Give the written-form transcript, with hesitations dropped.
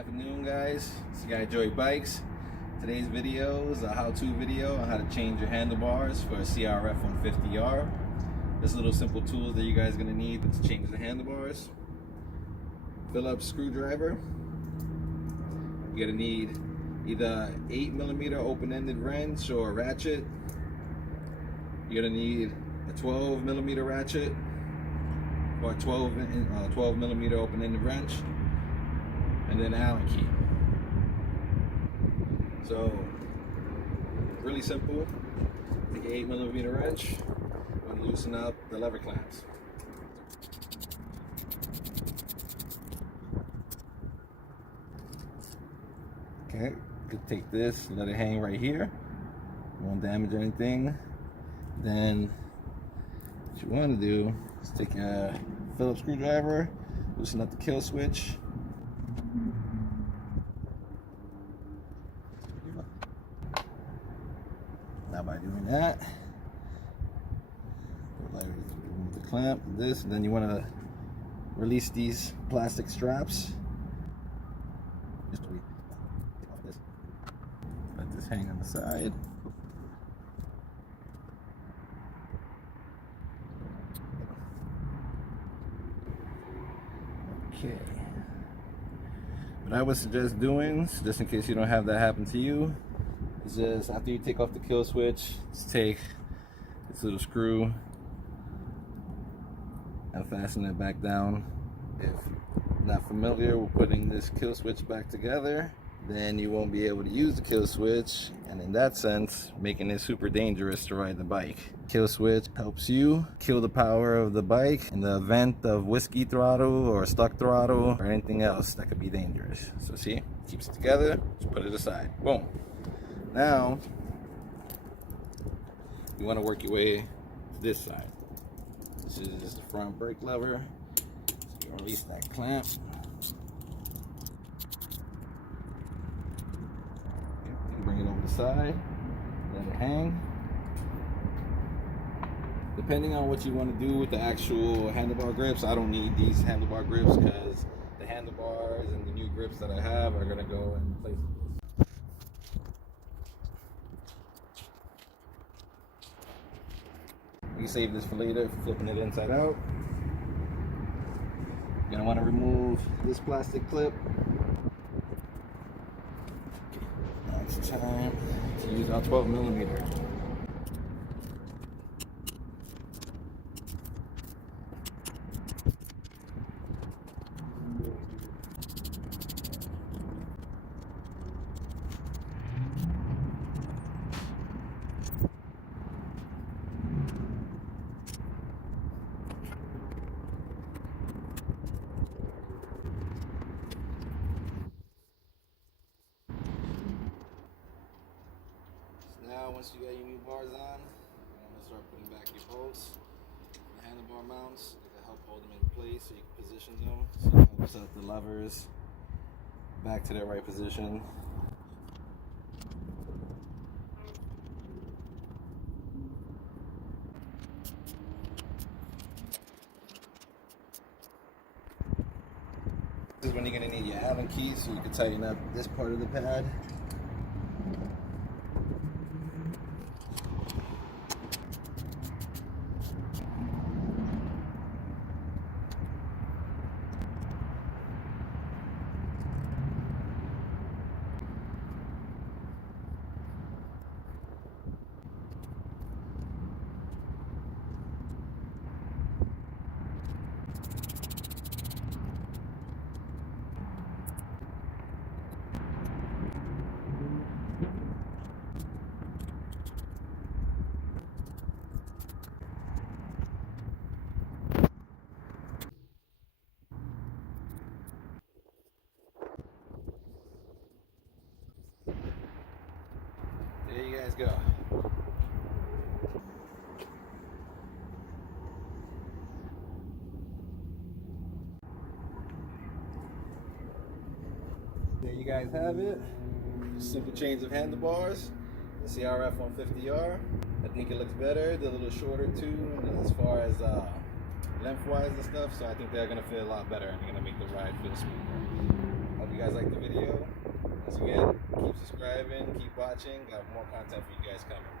afternoon, guys. It's your guy Joey Bikes. Today's video is a how-to video on how to change your handlebars for a CRF150R. There's little simple tools that you guys are going to need to change the handlebars. Phillips screwdriver. You're going to need either 8mm open-ended wrench or a ratchet. You're going to need a 12mm ratchet or a 12mm open-ended wrench, and then an Allen key. So, really simple. Take an 8mm wrench and loosen up the lever clamps. Okay, you could take this, let it hang right here. Won't damage anything. Then, what you want to do is take a Phillips screwdriver, loosen up the kill switch. Now by doing that, remove the clamp, this, and then you want to release these plastic straps. Just take off this. Let this hang on the side. Okay. What I would suggest doing, just in case you don't have that happen to you, is just after you take off the kill switch, just take this little screw and fasten it back down. If you're not familiar with putting this kill switch back together, then you won't be able to use the kill switch, and in that sense, making it super dangerous to ride the bike. Kill switch helps you kill the power of the bike in the event of whiskey throttle or stuck throttle or anything else that could be dangerous. So see, keeps it together, just put it aside, boom. Now, you want to work your way to this side. This is the front brake lever. So you release that clamp. You bring it over the side, let it hang. Depending on what you want to do with the actual handlebar grips, I don't need these handlebar grips because the handlebars and the new grips that I have are going to go in place. You can save this for later, flipping it inside out. You're gonna want to remove this plastic clip. Now it's time to use our 12mm. Now, once you got your new bars on, you're going to start putting back your bolts. The handlebar mounts, they can help hold them in place so you can position them. So it helps set the levers back to their right position. This is when you're going to need your Allen key so you can tighten up this part of the pad. There you guys go. There you guys have it. Simple change of handlebars. The CRF150R. I think it looks better. They're a little shorter too, as far as lengthwise and stuff. So I think they're gonna feel a lot better and they're gonna make the ride feel smoother. Hope you guys like the video. Once again, keep subscribing, keep watching. Got more content for you guys coming.